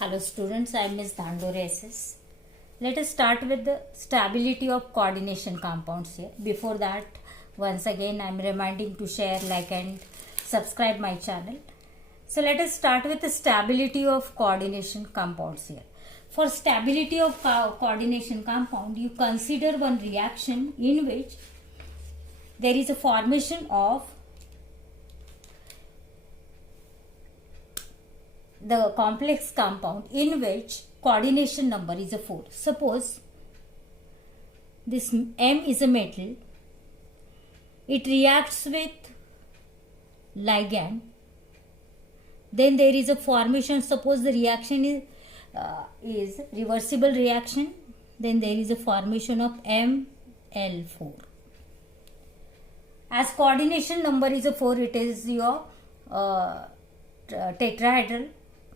Hello students, I am Ms. Dandore SS. Let us start with the stability of coordination compounds here. Before that, once again I am reminding to share, like and subscribe my channel. So let us start with the stability of coordination compounds here. For stability of coordination compound, you consider one reaction in which there is a formation of the complex compound in which coordination number is a 4. Suppose this M is a metal, it reacts with ligand, then there is a formation. Suppose the reaction is reversible reaction, then there is a formation of ML4. As coordination number is a 4, it is your tetrahedral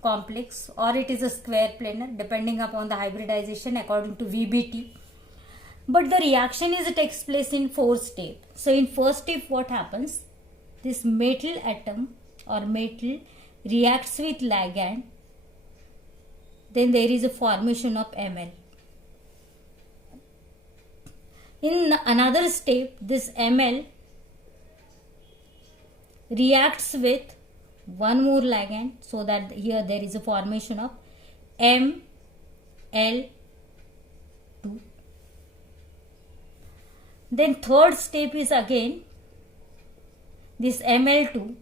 complex, or it is a square planar depending upon the hybridization according to VBT. But the reaction takes place in 4 steps. So in first step what happens? This metal atom or metal reacts with ligand, then there is a formation of Ml. In another step, this Ml reacts with one more ligand, so that here there is a formation of ML2. Then third step is again this Ml2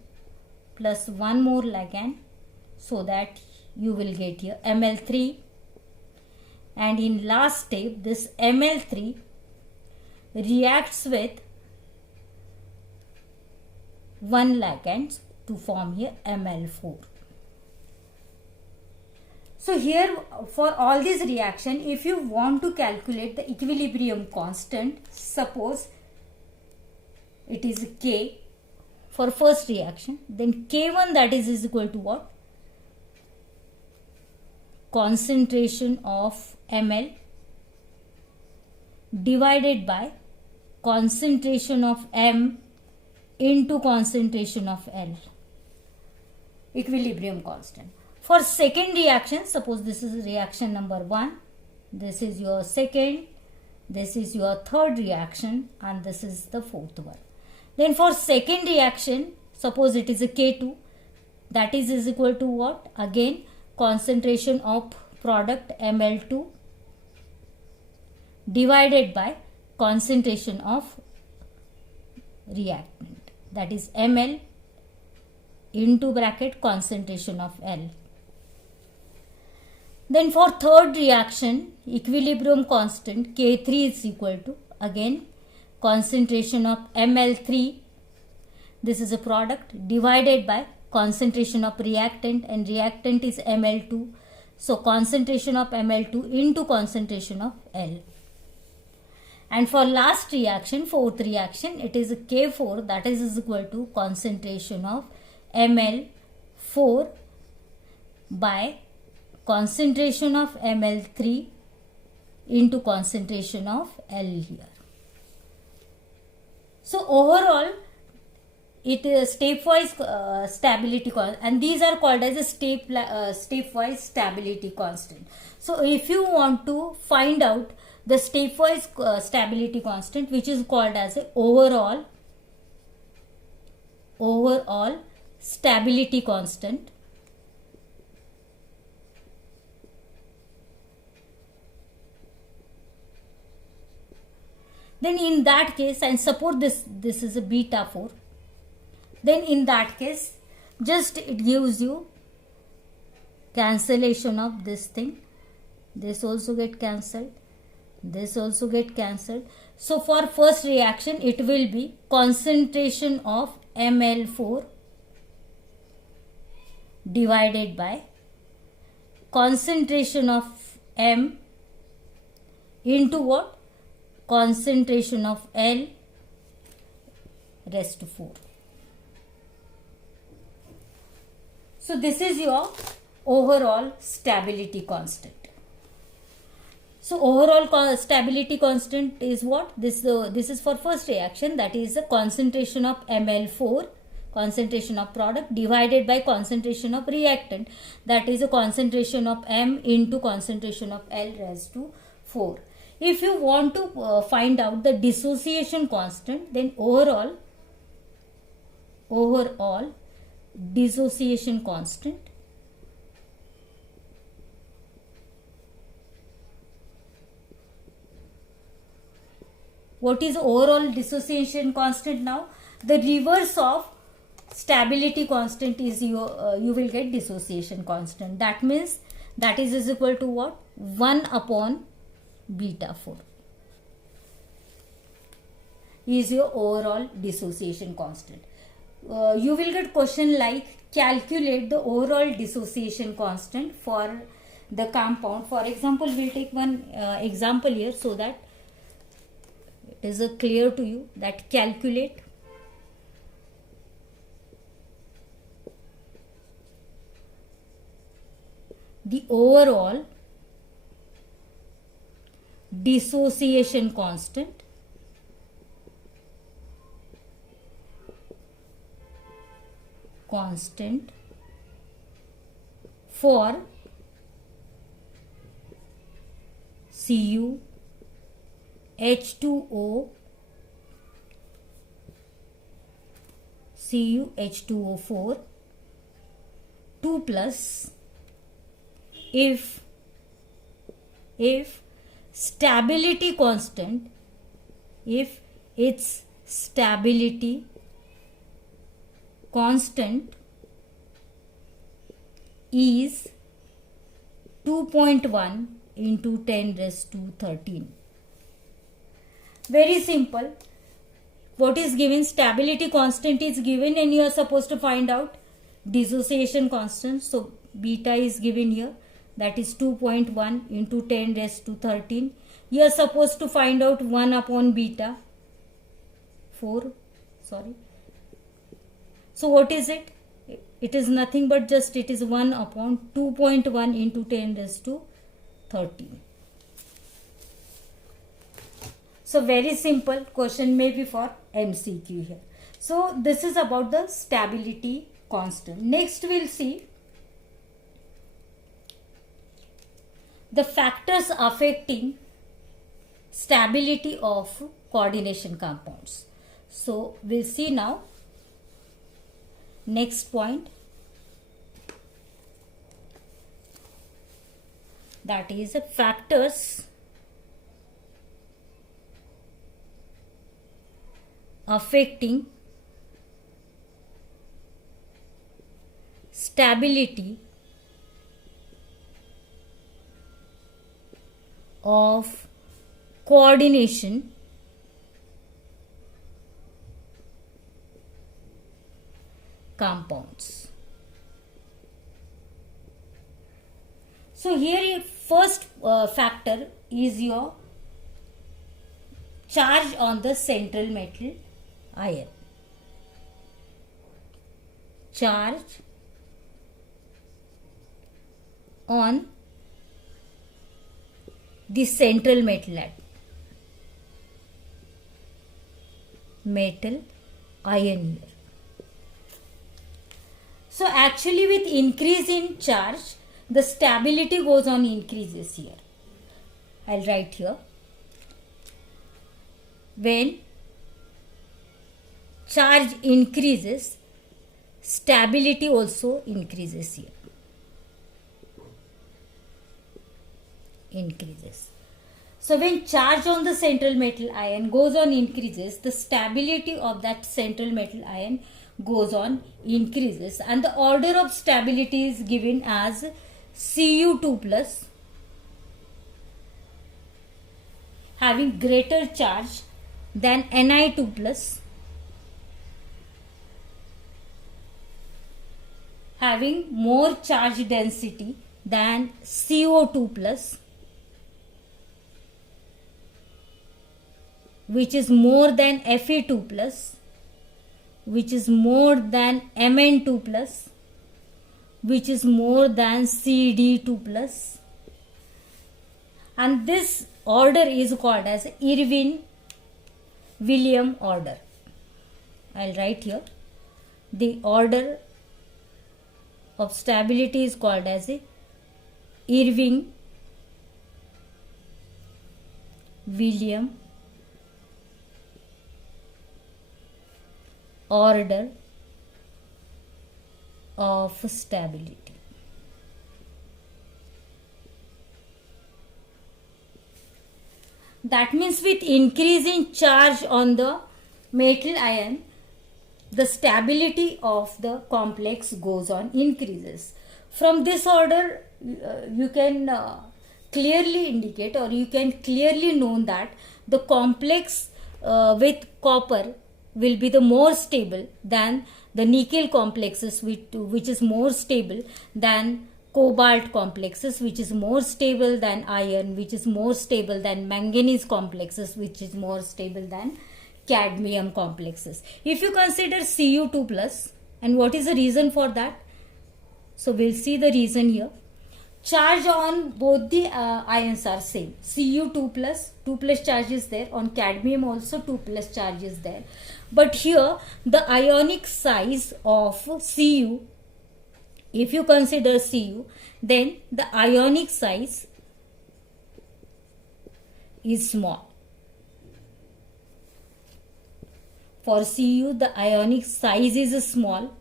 plus one more ligand, so that you will get here Ml3. And in last step, this Ml3 reacts with one ligand to form here ML4. So here for all these reaction, if you want to calculate the equilibrium constant, suppose it is K for first reaction, then K1 that is equal to what? Concentration of Ml divided by concentration of M into concentration of L. Equilibrium constant. For second reaction, suppose this is reaction number 1, this is your second, this is your third reaction, and this is the fourth one. Then for second reaction, suppose it is a K2, that is equal to what? Again, concentration of product Ml2 divided by concentration of reactant, that is Ml into bracket concentration of L. Then for third reaction, equilibrium constant K3 is equal to again concentration of Ml3, this is a product, divided by concentration of reactant, and reactant is Ml2, so concentration of Ml2 into concentration of L. And for last reaction, fourth reaction, it is a K4, that is equal to concentration of Ml4 by concentration of Ml3 into concentration of L here. So overall, it is stepwise stability constant, and these are called as a stepwise stability constant. So if you want to find out the stepwise stability constant, which is called as a overall stability constant, then in that case, and suppose this is a beta 4, then in that case just it gives you cancellation of this thing, this also get cancelled, this also get cancelled. So for first reaction it will be concentration of Ml4 divided by concentration of M into what? Concentration of L raised to 4. So this is your overall stability constant. So overall stability constant is what? This is for first reaction, that is the concentration of Ml4 concentration of product divided by concentration of reactant, that is a concentration of M into concentration of L raised to 4. If you want to find out the dissociation constant, then overall dissociation constant what is overall dissociation constant now? The reverse of stability constant is you will get dissociation constant. That means that is equal to what? 1 upon beta 4 is your overall dissociation constant. You will get question like calculate the overall dissociation constant for the compound. For example, we'll take one example here so that it is clear to you, that calculate the overall dissociation constant for Cu H2O CuH2O4 2 plus if stability constant, if its stability constant is 2.1 into 10 raised to 13. Very simple. What is given? Stability constant is given and you are supposed to find out dissociation constant. So beta is given here, that is 2.1 into 10 raised to 13. You are supposed to find out 1 upon beta 4. So what is it? It is nothing but just it is 1 upon 2.1 into 10 raised to 13. So very simple question, maybe for MCQ here. So this is about the stability constant. Next we'll see the factors affecting stability of coordination compounds. So we'll see now next point, that is factors affecting stability of coordination compounds. So here first factor is your charge on the central metal ion. Charge on the central metal ion here. So actually with increase in charge, the stability goes on increases here. I'll write here. When charge increases, stability also increases here. So when charge on the central metal ion goes on increases, the stability of that central metal ion goes on increases, and the order of stability is given as Cu2 plus, having greater charge than Ni2 plus, having more charge density than CO2 plus, which is more than Fe2 plus, which is more than Mn2 plus, which is more than Cd2 plus, and this order is called as Irwin-Williams order. I'll write here the order of stability is called as a Irving-Williams order of stability. That means with increase in charge on the metal ion, the stability of the complex goes on increases. From this order, you can clearly indicate, or you can clearly know that the complex with copper will be the more stable than the nickel complexes, which is more stable than cobalt complexes, which is more stable than iron, which is more stable than manganese complexes, which is more stable than cadmium complexes. If you consider Cu2 plus, and what is the reason for that? So we'll see the reason here. Charge on both the ions are same. Cu2 plus, 2 plus charge is there. On cadmium also 2 plus charge is there. But here the ionic size of Cu, if you consider Cu, then the ionic size is small. For Cu, the ionic size is small,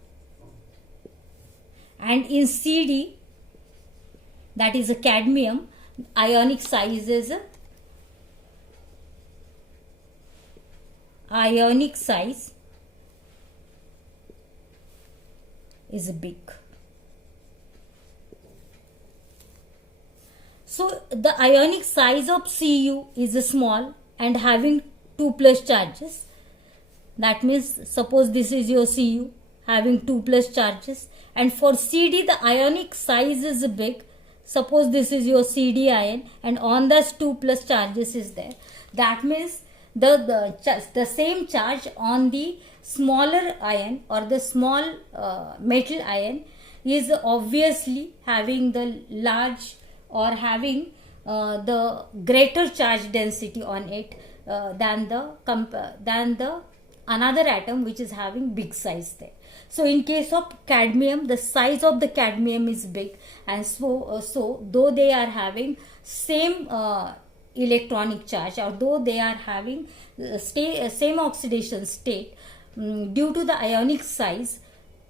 and in Cd, that is a cadmium, ionic size is big. So the ionic size of Cu is small and having 2 plus charges. That means suppose this is your Cu having 2 plus charges, and for Cd the ionic size is big. Suppose this is your Cd ion and on this 2 plus charges is there. That means the same charge on the smaller ion or the small metal ion is obviously having the large or having the greater charge density on it than the another atom which is having big size there. So in case of cadmium, the size of the cadmium is big, and so though they are having same electronic charge, or though they are having same oxidation state, due to the ionic size,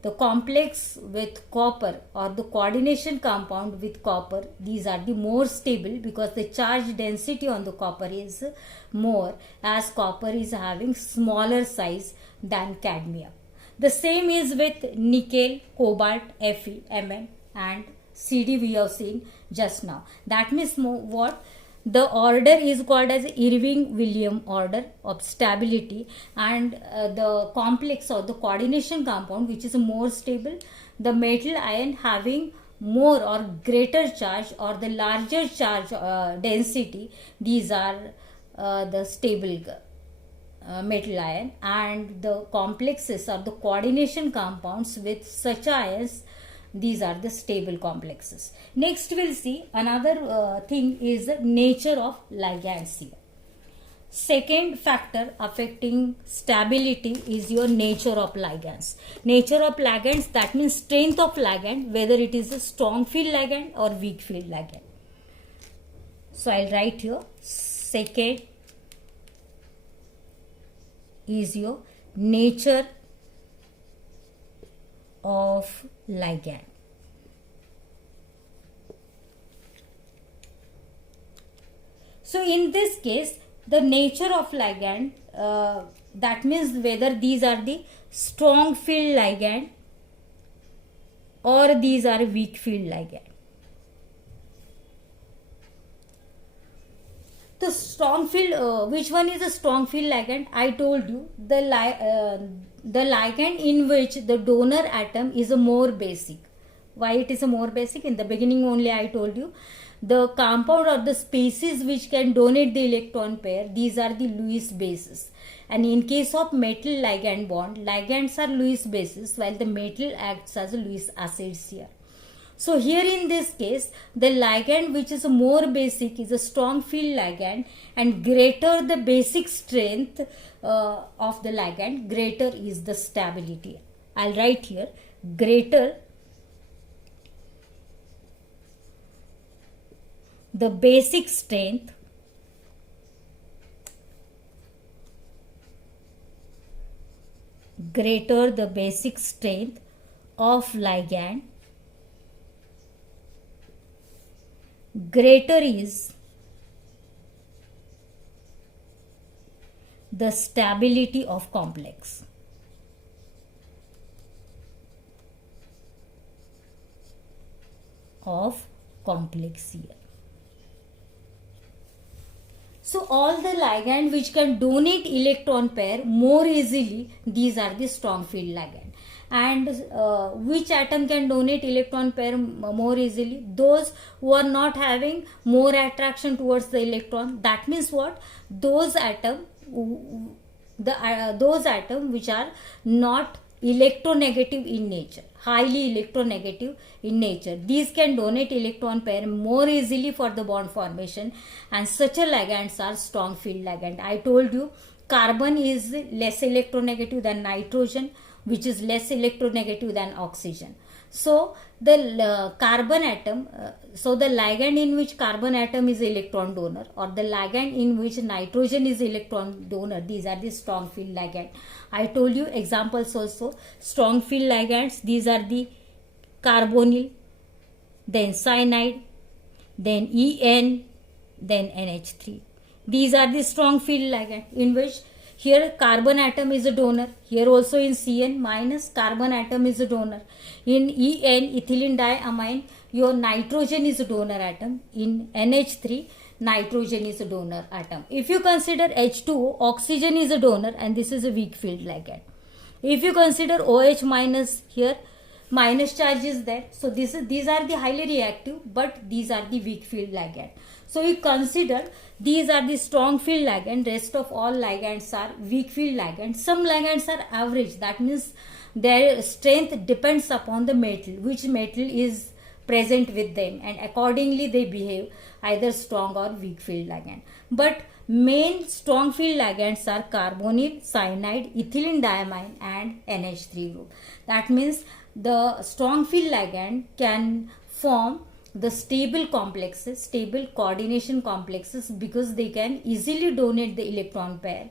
the complex with copper or the coordination compound with copper, these are the more stable because the charge density on the copper is more, as copper is having smaller size than cadmium. The same is with nickel, cobalt, Fe, Mn and Cd we have seen just now. That means what? The order is called as Irving-Williams order of stability, and the complex or the coordination compound which is more stable, the metal ion having more or greater charge or the larger charge density, these are the stable metal ion, and the complexes or the coordination compounds with such ions, these are the stable complexes. Next we'll see another thing is the nature of ligands here. Second factor affecting stability is your nature of ligands. Nature of ligands, that means strength of ligand, whether it is a strong field ligand or weak field ligand. So I'll write here, second is your nature of ligand. So in this case, the nature of ligand, that means whether these are the strong field ligand or these are weak field ligand. The strong field, which one is a strong field ligand? I told you the ligand in which the donor atom is a more basic. Why it is a more basic? In the beginning only I told you the compound or the species which can donate the electron pair, these are the Lewis bases. And in case of metal ligand bond, ligands are Lewis bases while the metal acts as a Lewis acids here. So here in this case, the ligand which is a more basic is a strong field ligand, and greater the basic strength of the ligand, greater is the stability. I'll write here, greater the basic strength of ligand, greater is the stability of complex. Here. So all the ligand which can donate electron pair more easily, these are the strong field ligand. And which atom can donate electron pair more easily? Those who are not having more attraction towards the electron. That means what? Those atom which are not electronegative in nature, highly electronegative in nature, these can donate electron pair more easily for the bond formation, and such a ligands are strong field ligand. I told you carbon is less electronegative than nitrogen, which is less electronegative than oxygen. So the carbon atom, so the ligand in which carbon atom is electron donor, or the ligand in which nitrogen is electron donor, these are the strong field ligand. I told you examples also. Strong field ligands, these are the carbonyl, then cyanide, then En, then NH3. These are the strong field ligand in which here carbon atom is a donor. Here also in Cn minus carbon atom is a donor. In En, ethylene diamine, your nitrogen is a donor atom. In NH3, nitrogen is a donor atom. If you consider H2O, oxygen is a donor, and this is a weak field ligand. If you consider OH minus, here minus charge is there. So these are the highly reactive, but these are the weak field ligand. So you consider these are the strong field ligand, rest of all ligands are weak field ligand. Some ligands are average, that means their strength depends upon the metal, which metal is present with them, and accordingly they behave either strong or weak field ligand. But main strong field ligands are carbonyl, cyanide, ethylene diamine and NH3 group. That means the strong field ligand can form the stable complexes, stable coordination complexes, because they can easily donate the electron pair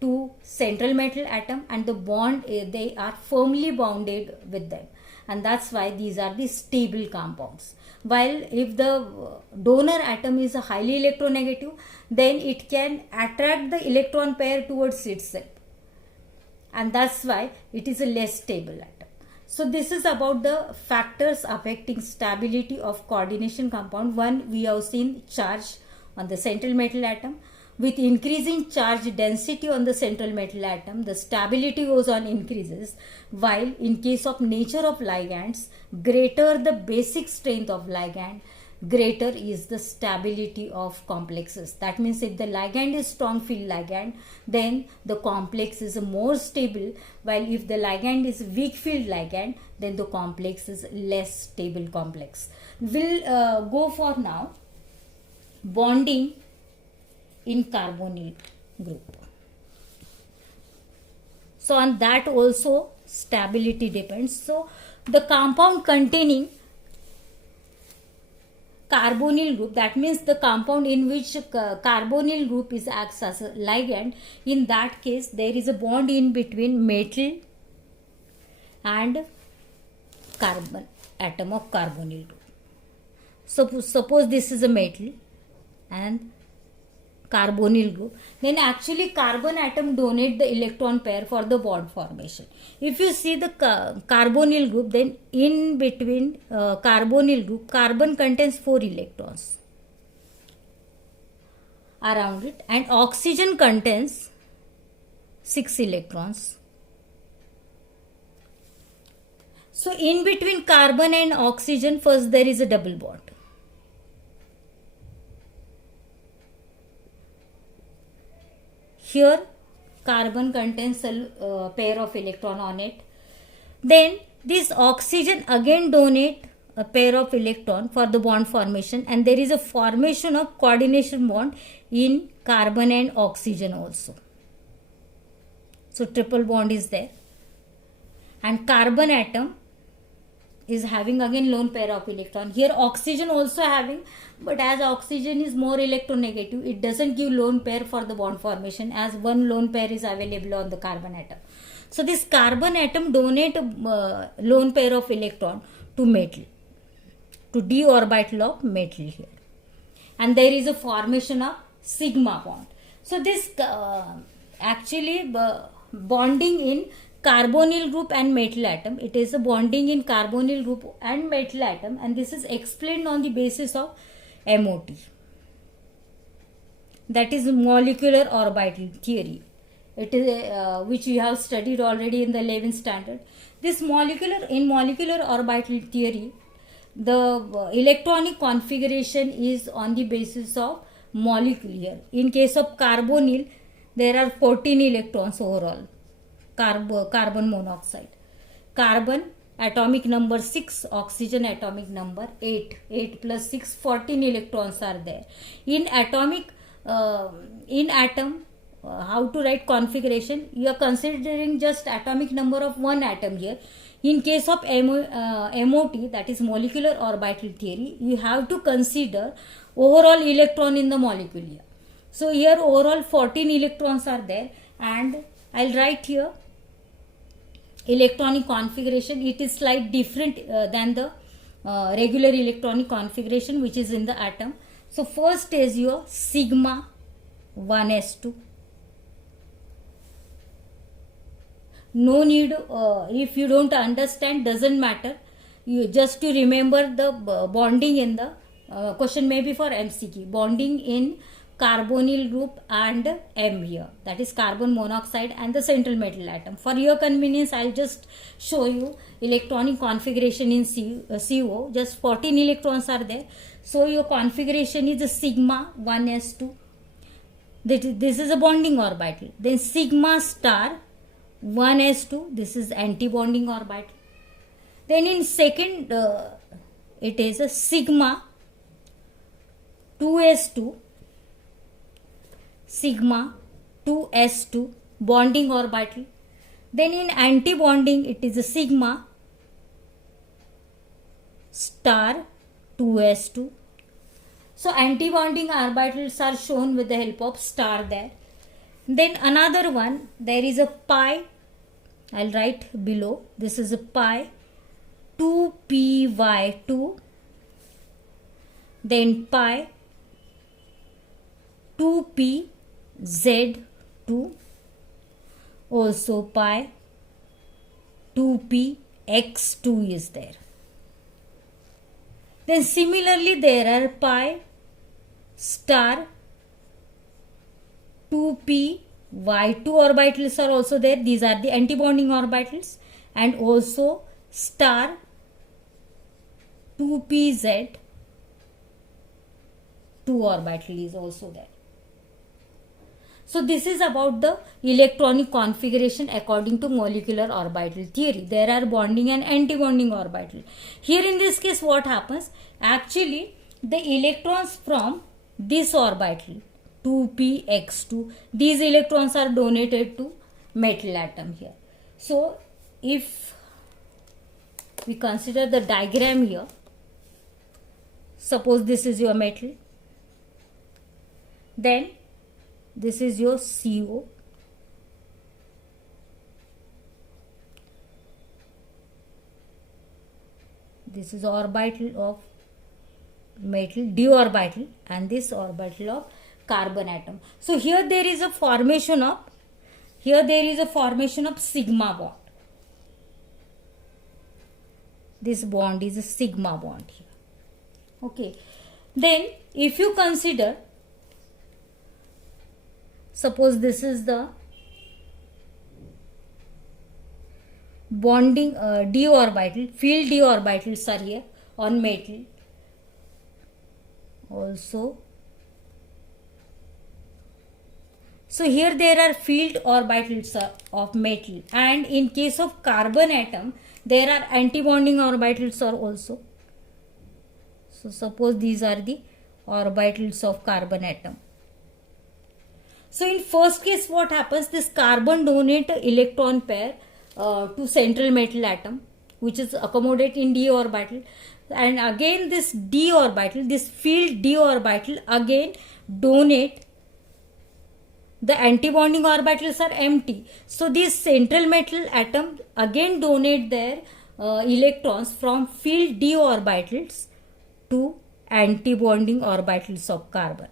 to central metal atom, and the bond, they are firmly bounded with them, and that's why these are the stable compounds. While if the donor atom is a highly electronegative, then it can attract the electron pair towards itself, and that's why it is a less stable atom. So this is about the factors affecting stability of coordination compound. One, we have seen charge on the central metal atom. With increasing charge density on the central metal atom, the stability goes on increases, while in case of nature of ligands, greater the basic strength of ligand, greater is the stability of complexes. That means if the ligand is strong field ligand, then the complex is more stable, while if the ligand is weak field ligand, then the complex is less stable complex. We'll go for now bonding in carbonyl group. So on that also stability depends. So the compound containing carbonyl group, that means the compound in which carbonyl group is acts as a ligand, in that case there is a bond in between metal and carbon atom of carbonyl group. So suppose this is a metal and carbonyl group, then actually carbon atom donate the electron pair for the bond formation. If you see the carbonyl group, then in between carbonyl group, carbon contains 4 electrons around it, and oxygen contains 6 electrons. So in between carbon and oxygen, first there is a double bond. Here carbon contains a pair of electron on it. Then this oxygen again donate a pair of electron for the bond formation, and there is a formation of coordination bond in carbon and oxygen also. So triple bond is there. and carbon atom is having again lone pair of electron. Here oxygen also having, but as oxygen is more electronegative, it doesn't give lone pair for the bond formation, as one lone pair is available on the carbon atom. So this carbon atom donate lone pair of electron to metal, to d orbital of metal here, and there is a formation of sigma bond. So this actually bonding in carbonyl group and metal atom, it is a bonding in carbonyl group and metal atom, and this is explained on the basis of MOT, that is molecular orbital theory. It is which you have studied already in the 11th standard. This molecular orbital theory, the electronic configuration is on the basis of molecule. In case of carbonyl, there are 14 electrons overall. Carbon monoxide. Carbon atomic number 6, oxygen atomic number 8. 8 plus 6, 14 electrons are there. In atom, how to write configuration? You are considering just atomic number of one atom here. In case of MOT, that is molecular orbital theory, you have to consider overall electron in the molecule here. So here overall 14 electrons are there, and I'll write here electronic configuration. It is slightly different than the regular electronic configuration which is in the atom. So first is your sigma 1s2. No need, if you don't understand, doesn't matter. You just to remember the bonding in the question maybe for MCQ. Bonding in carbonyl group and M here, that is carbon monoxide and the central metal atom. For your convenience, I'll just show you electronic configuration in CO. Just 14 electrons are there. So your configuration is a sigma 1s2. This is a bonding orbital. Then sigma star 1s2, this is anti-bonding orbital. Then in second, it is a sigma 2s2, sigma 2s2 bonding orbital. Then in anti-bonding, it is a sigma star 2s2. So anti-bonding orbitals are shown with the help of star there. Then another one, there is a pi, I'll write below, this is a pi 2py2, then pi 2pz2, also pi 2px2 is there. Then similarly there are pi star 2p y2 orbitals are also there. These are the antibonding orbitals, and also star 2pz 2 orbital is also there. So this is about the electronic configuration according to molecular orbital theory. There are bonding and anti-bonding orbital. Here in this case what happens? Actually the electrons from this orbital 2px2, these electrons are donated to metal atom here. So if we consider the diagram here, suppose this is your metal, then this is your CO, this is orbital of metal, d orbital, and this orbital of carbon atom. So here there is a formation of sigma bond. This bond is a sigma bond here. Okay. Then if you consider, suppose this is the bonding d orbital, field d orbitals are here on metal also. So here there are field orbitals of metal, and in case of carbon atom there are antibonding orbitals are also. So suppose these are the orbitals of carbon atom. So in first case what happens, this carbon donate electron pair to central metal atom, which is accommodate in d orbital, and again this d orbital, this field d orbital again donate, the antibonding orbitals are empty, so these central metal atom again donate their electrons from field d orbitals to antibonding orbitals of carbon,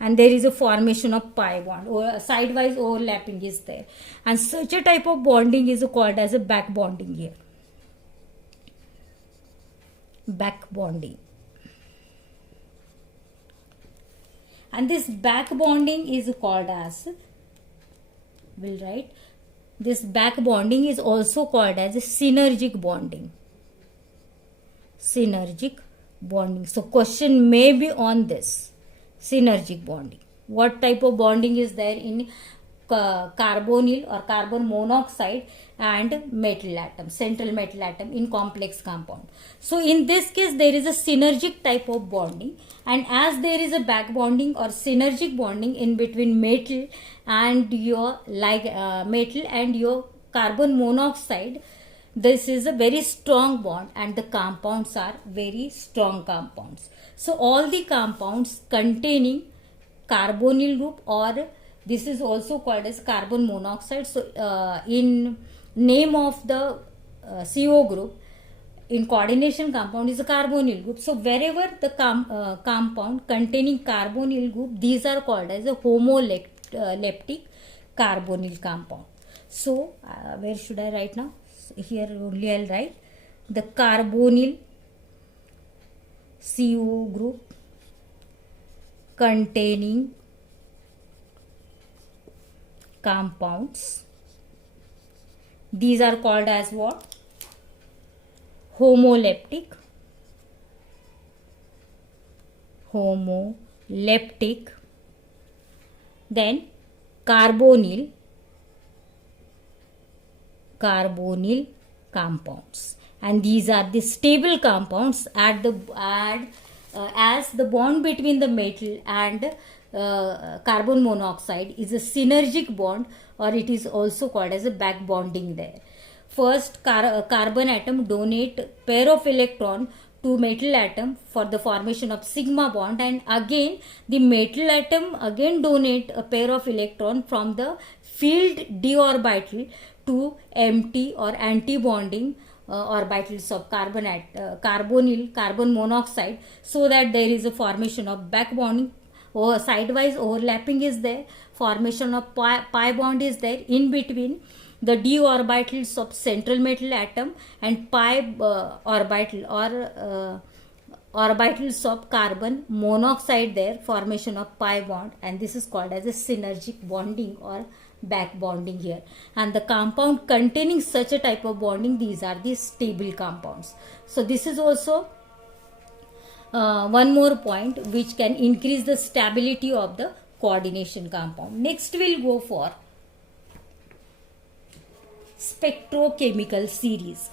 and there is a formation of pi bond, or sidewise overlapping is there, and such a type of bonding is called as a back bonding here. Back bonding. And this back bonding is called as, we'll write, this back bonding is also called as a synergic bonding. Synergic bonding. So question may be on this, synergic bonding. What type of bonding is there in carbonyl or carbon monoxide and metal atom, central metal atom in complex compound? So in this case there is a synergic type of bonding, and as there is a back bonding or synergic bonding in between metal and your metal and your carbon monoxide, this is a very strong bond and the compounds are very strong compounds. So all the compounds containing carbonyl group, or this is also called as carbon monoxide. So in name of the CO group in coordination compound is a carbonyl group. So wherever the compound containing carbonyl group, these are called as a homoleptic carbonyl compound. So where should I write now? Here only I'll write the carbonyl CO group containing compounds. These are called as what? Homoleptic. Homoleptic. Then carbonyl compounds, and these are the stable compounds as the bond between the metal and carbon monoxide is a synergic bond, or it is also called as a back bonding there. First carbon atom donate pair of electron to metal atom for the formation of sigma bond, and again the metal atom again donate a pair of electron from the field d orbital to empty or anti-bonding orbitals of carbon monoxide, so that there is a formation of back bonding, or sidewise overlapping is there, formation of pi bond is there in between the d orbitals of central metal atom and pi orbital or orbitals of carbon monoxide there, formation of pi bond, and this is called as a synergic bonding or back bonding here. And the compound containing such a type of bonding, these are the stable compounds. So this is also one more point which can increase the stability of the coordination compound. Next we'll go for spectrochemical series.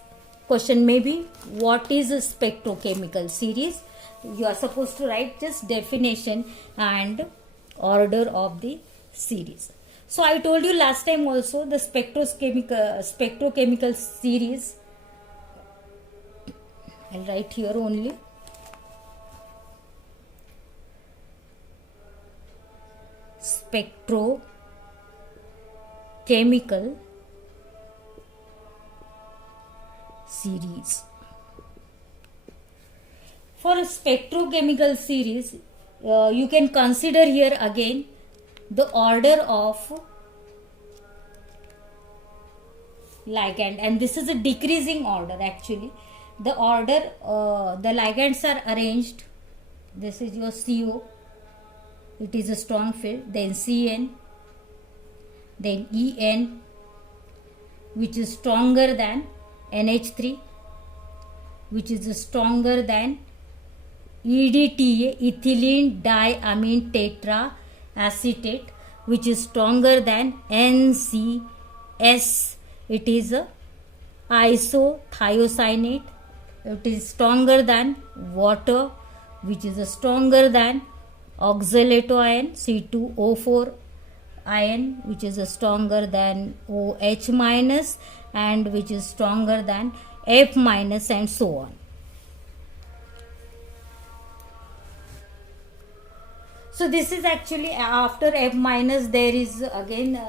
Question may be, what is a spectrochemical series? You are supposed to write just definition and order of the series. So I told you last time also, the spectrochemical series, I'll write here only. Spectrochemical series. For a spectrochemical series, you can consider here again the order of ligand, and this is a decreasing order actually. The order, the ligands are arranged. This is your CO, it is a strong field, then CN, then EN, which is stronger than NH3, which is stronger than EDTA, ethylene diamine tetraacetate, which is stronger than NCS, it is a isothiocyanate, it is stronger than water, which is stronger than oxalato ion C2O4, ion which is stronger than OH minus and which is stronger than F minus and so on. So this is actually after F minus there is again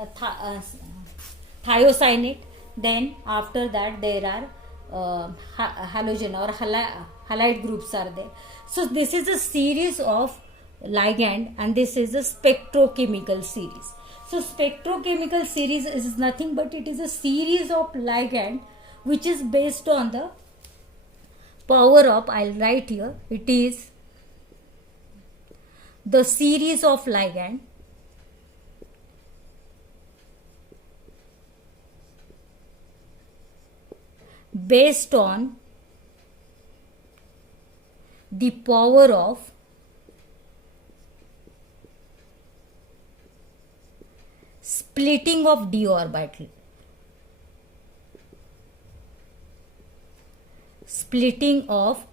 thiocyanate. Then after that there are halogen or halide groups are there. So this is a series of ligand and this is a spectrochemical series. So spectrochemical series is nothing but it is a series of ligand which is based on the power of, I'll write here, it is the series of ligand based on the power of splitting of d orbital. Splitting of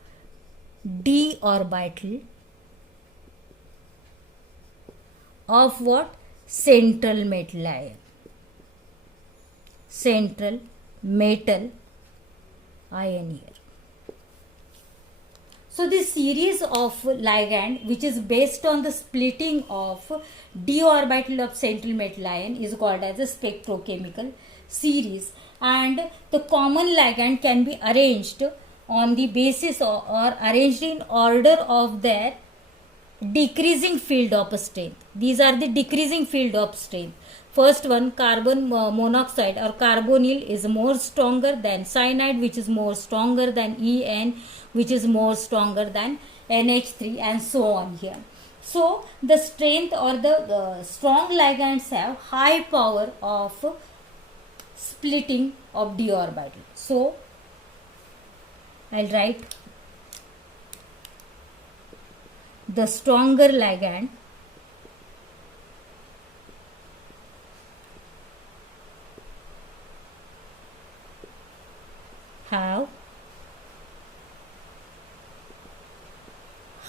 d orbital of what? Central metal ion. Central metal ion here. So this series of ligand which is based on the splitting of d orbital of central metal ion is called as a spectrochemical series, and the common ligand can be arranged on the basis or arranged in order of their decreasing field of strength. These are the decreasing field of strength. First one, carbon monoxide or carbonyl is more stronger than cyanide, which is more stronger than En, which is more stronger than NH3, and so on here. So the strength or the strong ligands have high power of splitting of d orbital. So I'll write the stronger ligand have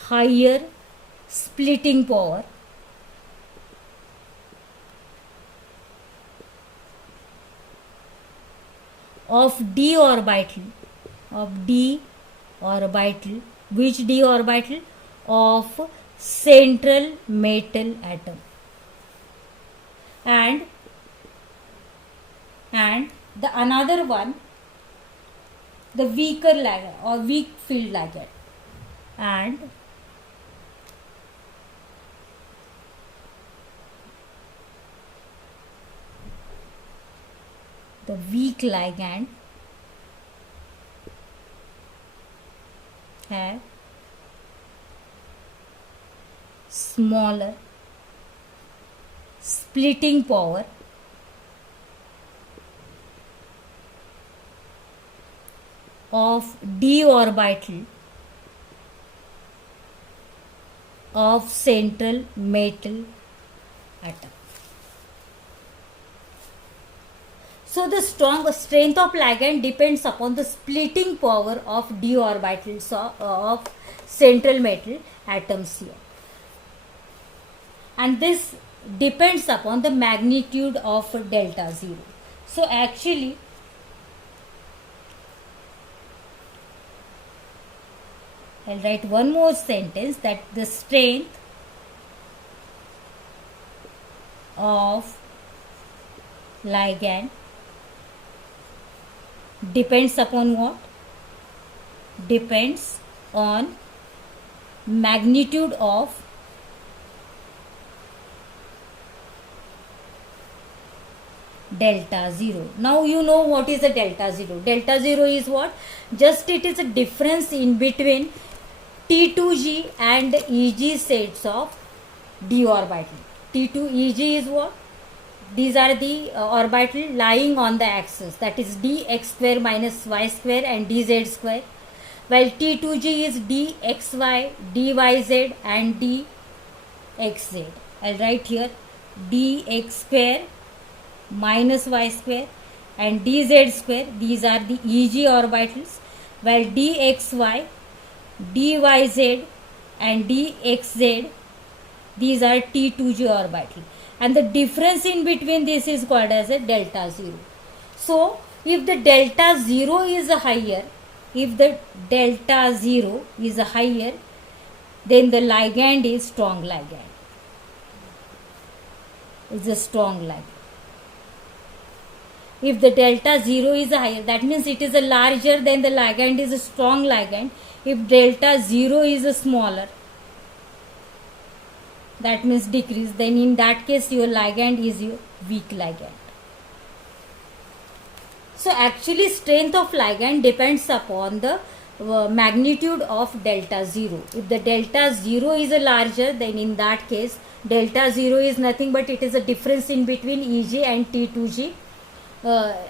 higher splitting power of d orbital, which d orbital? Of central metal atom, and the another one, the weaker ligand or weak field ligand, and the weak ligand have smaller splitting power of d orbital of central metal atom. So the strength of ligand depends upon the splitting power of d orbitals of central metal atoms here, and this depends upon the magnitude of delta zero. So actually I'll write one more sentence, that the strength of ligand depends upon what? Depends on magnitude of delta zero. Now you know what is the delta zero. Delta zero is what? Just it is a difference in between T2G and EG sets of d orbital. T2 EG is what? These are the orbital lying on the axis, that is dx square minus y square and dz square, while T2G is dxy, dyz and dxz. I'll write here dx square minus y square and dz square. These are the EG orbitals, while dxy, dyz and dxz, these are T2G orbital. and the difference in between this is called as a delta 0. So if the delta 0 is higher, then the ligand is strong ligand. It's a strong ligand. If the delta 0 is higher, that means it is a larger, then the ligand is a strong ligand. If delta 0 is smaller, that means decrease, then in that case your ligand is your weak ligand. So actually strength of ligand depends upon the magnitude of delta 0. If the delta 0 is larger, then in that case delta 0 is nothing but it is a difference in between Eg and T2G.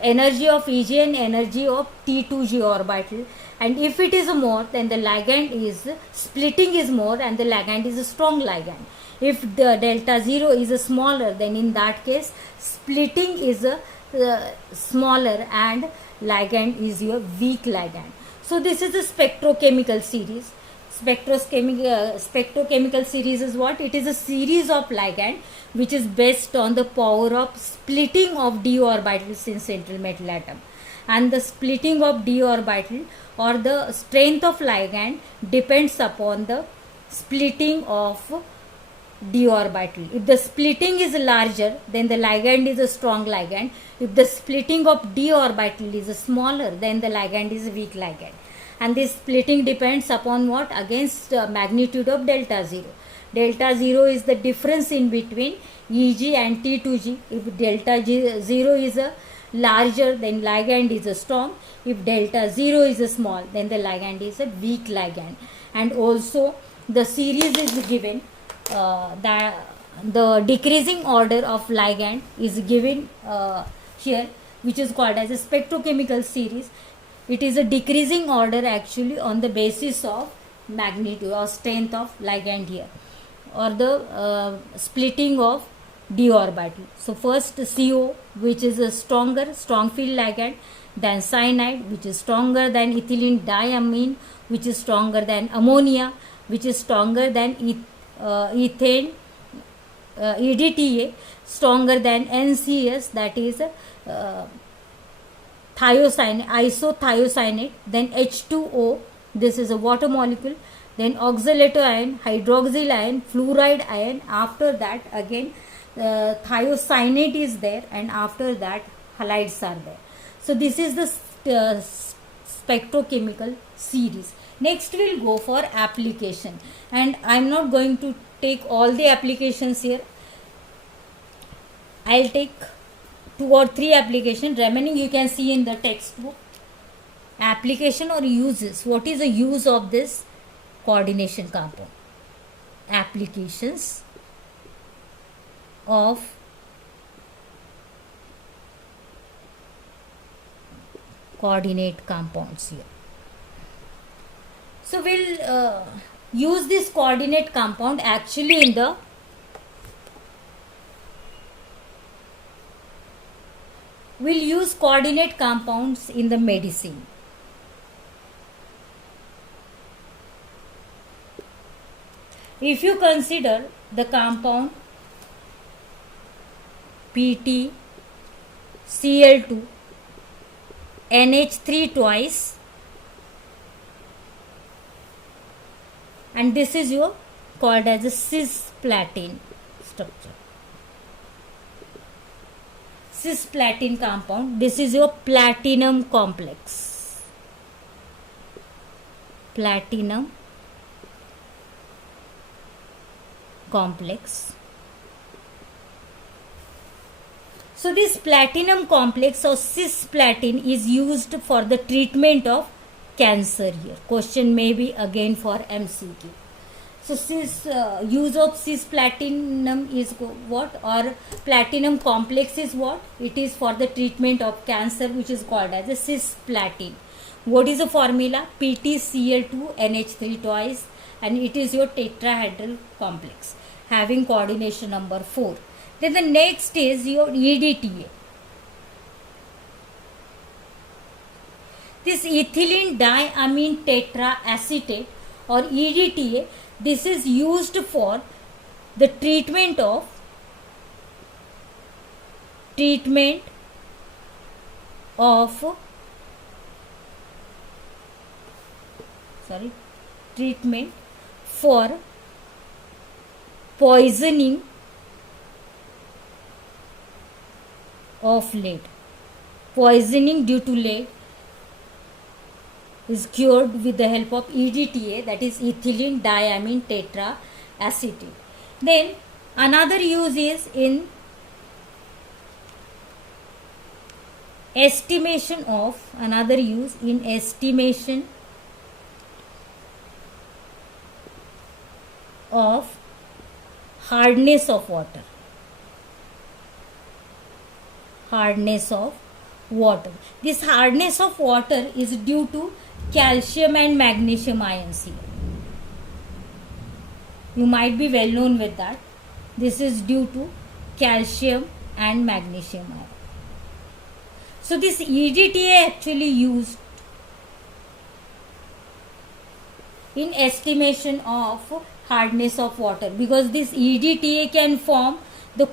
Energy of Eg and energy of T2G orbital, and if it is more, then the ligand is splitting is more and the ligand is a strong ligand. If the delta 0 is smaller, then in that case splitting is smaller and ligand is your weak ligand. So this is a spectrochemical series. Spectrochemical series is what? It is a series of ligand which is based on the power of splitting of d orbitals in central metal atom, and the splitting of d orbital or the strength of ligand depends upon the splitting of d orbital. If the splitting is larger, then the ligand is a strong ligand. If the splitting of d orbital is smaller, then the ligand is a weak ligand. And this splitting depends upon what? Against magnitude of delta 0. Delta 0 is the difference in between Eg and T2G. If delta 0 is larger, then ligand is strong. If delta 0 is small, then the ligand is a weak ligand. And also the series is given, the decreasing order of ligand is given here, which is called as a spectrochemical series. It is a decreasing order actually on the basis of magnitude or strength of ligand here, or the splitting of d orbital. So first CO, which is a strong field ligand, then cyanide, which is stronger than ethylene diamine, which is stronger than ammonia, which is stronger than ethane, EDTA, stronger than NCS, that is isothiocyanate, then H2O, this is a water molecule, then oxalato ion, hydroxyl ion, fluoride ion. After that again thiocyanate is there, and after that halides are there. So this is the spectrochemical series. Next we'll go for application, and I'm not going to take all the applications here. I'll take 2 or 3 applications, remaining you can see in the textbook. Application or uses. What is the use of this coordination compound? Applications of coordinate compounds here. So we'll use this coordinate compound actually in the use coordinate compounds in the medicine. If you consider the compound PT Cl2 NH3 twice, and this is your called as a cisplatin structure. Cisplatin compound, this is your platinum complex. Platinum complex. So this platinum complex or cisplatin is used for the treatment of cancer here. Question may be again for MCQ. So use of cisplatinum is what, or platinum complex is what? It is for the treatment of cancer, which is called as a cisplatin. What is the formula? PtCl2 NH3 twice, and it is your tetrahedral complex having coordination number 4. Then the next is your EDTA. This ethylene diamine tetraacetate or EDTA, this is used for the treatment of treatment of treatment for poisoning of lead. Poisoning due to lead is cured with the help of EDTA, that is ethylene diamine tetraacetate. Then another use is in estimation of hardness of water. This hardness of water is due to calcium and magnesium ions here. You might be well known with that. This is due to calcium and magnesium ions. So this EDTA actually used in estimation of hardness of water, because this EDTA can form the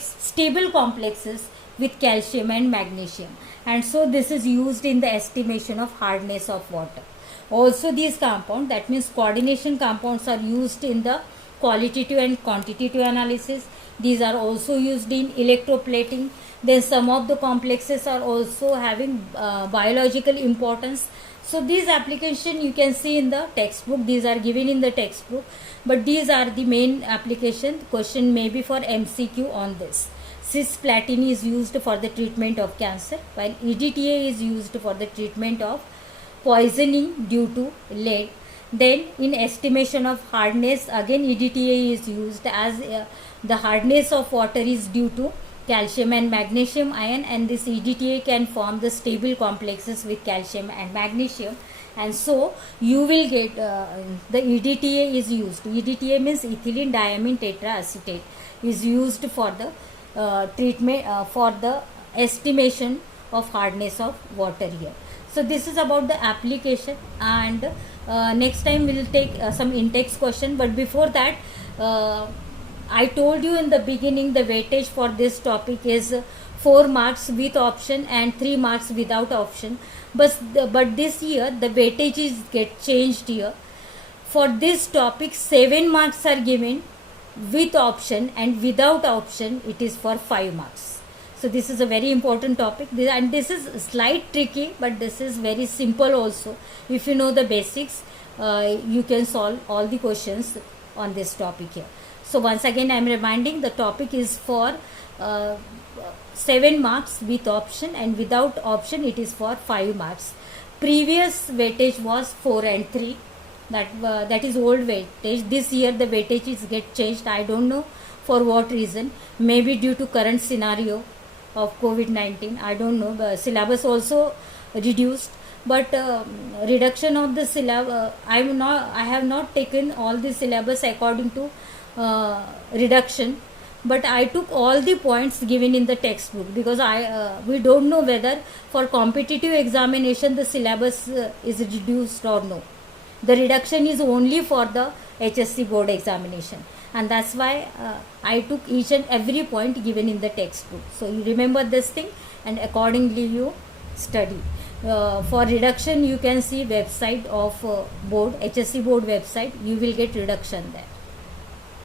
stable complexes with calcium and magnesium, and so this is used in the estimation of hardness of water. Also these compounds, that means coordination compounds, are used in the qualitative and quantitative analysis. These are also used in electroplating. Then some of the complexes are also having biological importance. So these application you can see in the textbook. These are given in the textbook, but these are the main application. Question may be for MCQ on this. Cisplatin is used for the treatment of cancer, while EDTA is used for the treatment of poisoning due to lead. Then in estimation of hardness, again EDTA is used, as the hardness of water is due to calcium and magnesium ion, and this EDTA can form the stable complexes with calcium and magnesium, and so you will get the EDTA is used. EDTA means ethylene diamine tetraacetate is used for the treatment for the estimation of hardness of water here. So this is about the application, and next time we will take some in-text question. But before that, I told you in the beginning the weightage for this topic is 4 marks with option and 3 marks without option. But this year the weightages get changed here. For this topic 7 marks are given with option, and without option it is for 5 marks. So this is a very important topic, and this is slight tricky, but this is very simple also. If you know the basics, you can solve all the questions on this topic here. So once again I am reminding, the topic is for 7 marks with option, and without option it is for 5 marks. Previous weightage was 4 and 3. That is old weightage. This year the weightages get changed. I don't know for what reason. Maybe due to current scenario of COVID-19. I don't know. The syllabus also reduced, but reduction of the syllabus, I have not taken all the syllabus according to reduction, but I took all the points given in the textbook, because we don't know whether for competitive examination the syllabus is reduced or no. The reduction is only for the HSC board examination, and that's why I took each and every point given in the textbook. So you remember this thing, and accordingly you study. For reduction you can see website of board, HSC board website, you will get reduction there.